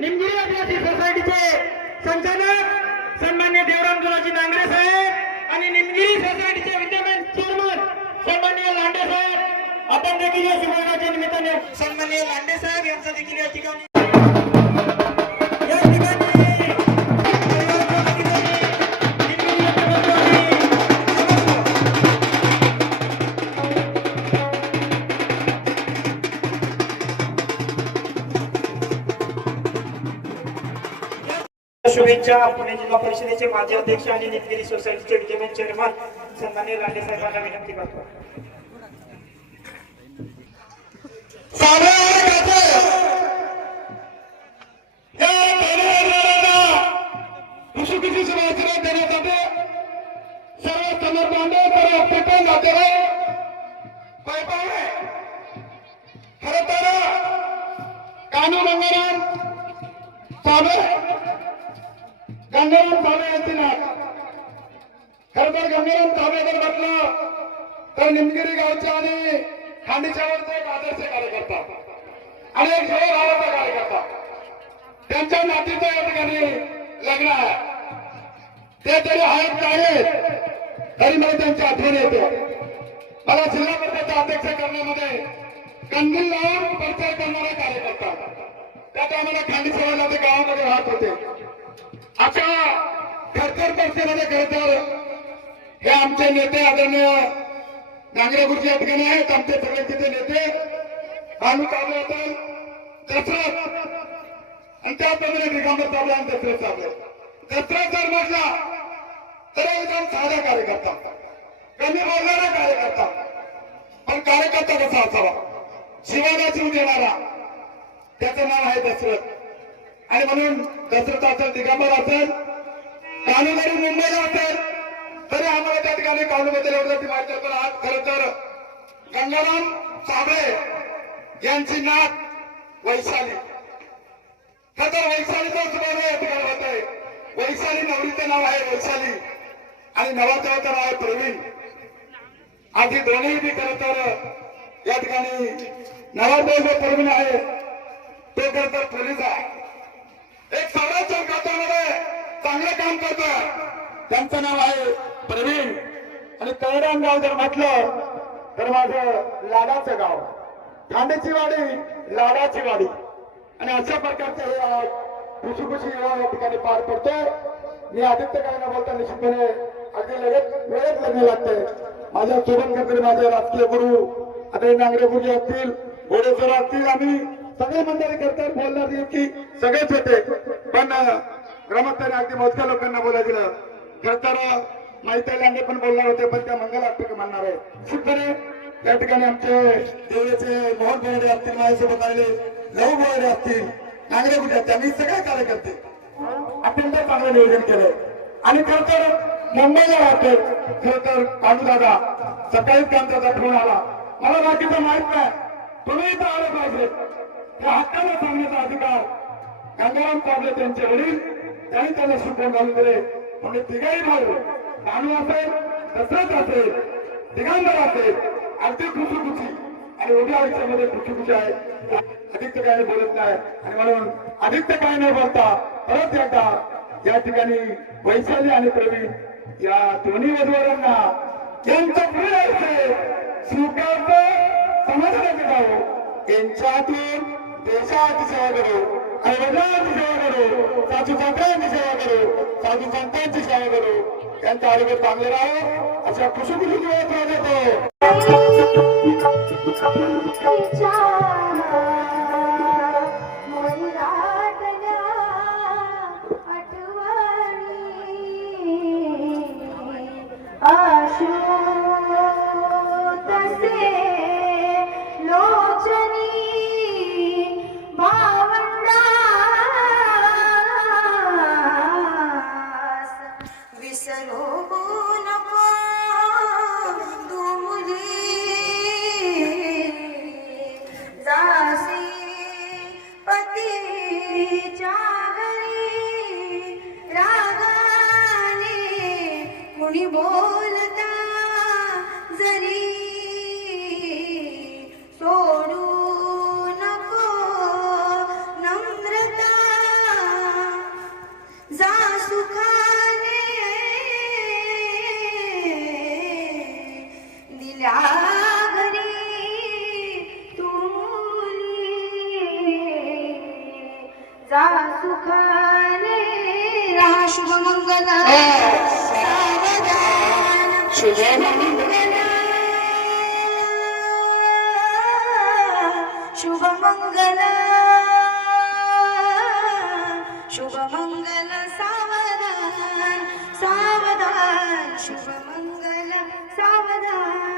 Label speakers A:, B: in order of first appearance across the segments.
A: निमगिरी आदिवासी सोसायटीचे संचालक सन्मान्य देवराम गुलाजी नांगरे साहेब आणि निमगिरी सोसायटीचे विद्यमान चेअरमन सन्मान्य लांडे साहेब. आपण देखील या शुभारंभाच्या निमित्ताने सन्मान्य लांडे साहेब यांचा देखील या ठिकाणी शुभेच्छा. पुणे जिल्हा परिषदेचे माजी अध्यक्ष आणि नितगिरी सोसायटीचे विद्यमान चेअरमन सन्मान्य लांडे साहेबांना विनंती करतो.
B: खर तर कानू गंगाराम साहेब गंगाराम ताबे यांची खर तर गंगाराम ताबे जर म्हटलं तर निमगिरी गावचे आणि खांडीच्यावरचे एक आदर्श कार्यकर्ता आणि एक जवळ भावाचा कार्यकर्ता. त्यांच्या नातीचं या ठिकाणी लग्न आहे. ते तरी आहेत का आहेत तरी मला त्यांची आठवण येते. मला जिल्हा परिषदेचा अध्यक्ष करण्यामध्ये कंदील लावून प्रचार करणारा कार्यकर्ता. त्या टायमाला खांडी सेवाला ते गावामध्ये राहत होते. अशा खरखर परिस्थितीमध्ये खरं तर हे आमचे नेते आदरणीय नांगरे या ठिकाणी आहेत. आमचे सगळे तिथे नेते. भानू चालू होते कसरत आणि त्याप्रमाणे रिकामत चालू आणि दसरथ चालू कसरत जर म्हटला तर एकदम साधा कार्यकर्ता. कमी बोलणारा कार्यकर्ता. पण कार्यकर्ता कसा असावा? शिवाला जीव देणारा त्याचं नाव आहे दसरथ. आणि म्हणून दशरथ असेल दिगंबर असेल कानू मुंबईला असेल तरी आम्हाला त्या ठिकाणी कानूबद्दल एवढं माहिती पण आज खरं तर गंगाराम साबळे यांची नात वैशाली. खर तर वैशालीचा सुमारे या ठिकाणी होत आहे. वैशाली नवरीचं नाव आहे वैशाली. आणि नवाचं नाव आहे प्रवीण. आधी दोन्ही बी खरं तर या ठिकाणी नवाचं जो प्रवीण आहे तो खरं तर पोलीस आहे. एक संरक्षण खात्यामध्ये चांगलं काम करतात त्यांचं नाव आहे प्रवीण. आणि तळराम गाव जर म्हटलं तर माझं लाडाचं गाव. खांडेची वाडी लाडाची वाडी. आणि अशा प्रकारचे हे आज खुशी खुशी या ठिकाणी पार पडतो मी आदित्य काय बोलता निश्चितपणे अगदी लगेच वेळेत लग्न लागते माझ्या सोबत करतरी माझे राजकीय गुरु आता नांगरे गुरुजी असतील घोडेश्वर असतील आम्ही. सगळे मंडळी करतात बोलणार की सगळेच होते पण ग्रामस्थाने अगदी मोजक्या लोकांना बोला दिलं. खर तर माहिती लांडे पण बोलणार होते पण त्या मंगल आत्मक म्हणणार आहे निश्चितपणे त्या ठिकाणी आमचे देवीचे मोहन बोर्डे असतील माझ्यासोबत आलेले लव बोर्डे असतील नांगरे कुठे त्यांनी सगळे कार्यकर्ते अत्यंत चांगलं नियोजन केलंय. आणि खर तर मुंबईला राहतो खर तर कानू दादा सकाळीच त्यांचा फोन आला. मला बाकीचं माहीत नाही. तुम्ही इथं आलं पाहिजे. त्या हक्काला सांगण्याचा अधिकार गंगाराम काबले त्यांचे वडील त्यांनी त्यांना शिकवून घालून दिले. म्हणजे तिघाही भाऊ कानू असेल दसरथ असेल दिगंबर असेल अगदी खुशीखुशी आणि उद्या आयुष्यामध्ये खुशीखुशी आहे. अधिक तर काही बोलत नाही. आणि म्हणून अधिक तर काही नाही बोलता परत एकदा या ठिकाणी वैशाली आणि प्रवीण या दोन्ही वधूवरांना यांचं पुढे आयुष्य स्वीकारतो. समाजाचे गाव यांच्यातून देशाची सेवा करू आणि वडिलांची सेवा करू साधू संतांची सेवा करू साधू संतांची सेवा करू यांचं आरोग्य चांगलं राहो अशा खुशी खुशी दिवस राहतो
C: শুনিব सावधान शुभ मंगल शुभ मंगल सावधान सावधान शुभ सावधान.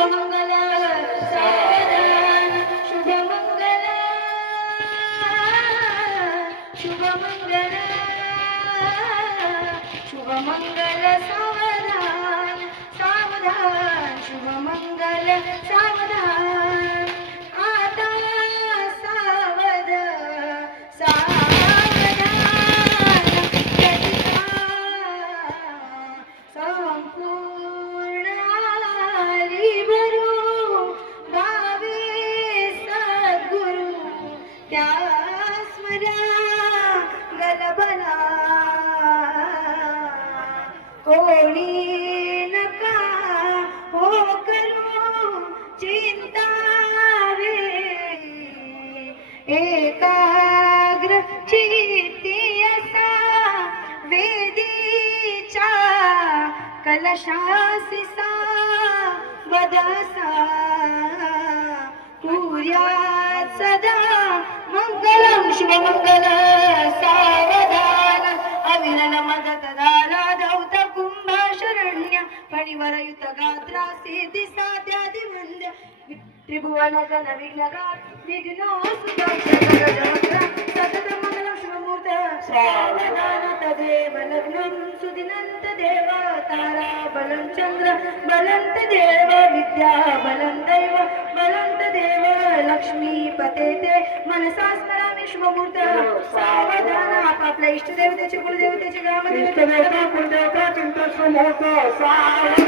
C: मंगलम शुभमंगल सावधान शुभमंगल शुभमंगल शुभमंगल प्रशासिसा सा वदसा पूर्या सदा मंगलम शुभमंगल सावधान अविरल मदत दारा दौत कुंभ शरण्य फणिवरयुत गात्रा सिद्धि साध्यादि वंद्य त्रिभुवन जन विघ्नकार विघ्नो सतत मंगलम शुभमूर्त सावधान तदेव लग्नं सुदिनंत देव तारा बलं चंद्र बलंत देव विद्या बलं दैव बलंत देव लक्ष्मी पते ते मनसा स्मरामी शुभमूर्त सावधान. आपापल्या इष्टदेवतेचे कुलदेवतेचे ग्रामदेवतेचे
B: इष्टदेवता कुलदेवता चिंतन समूह सावधान.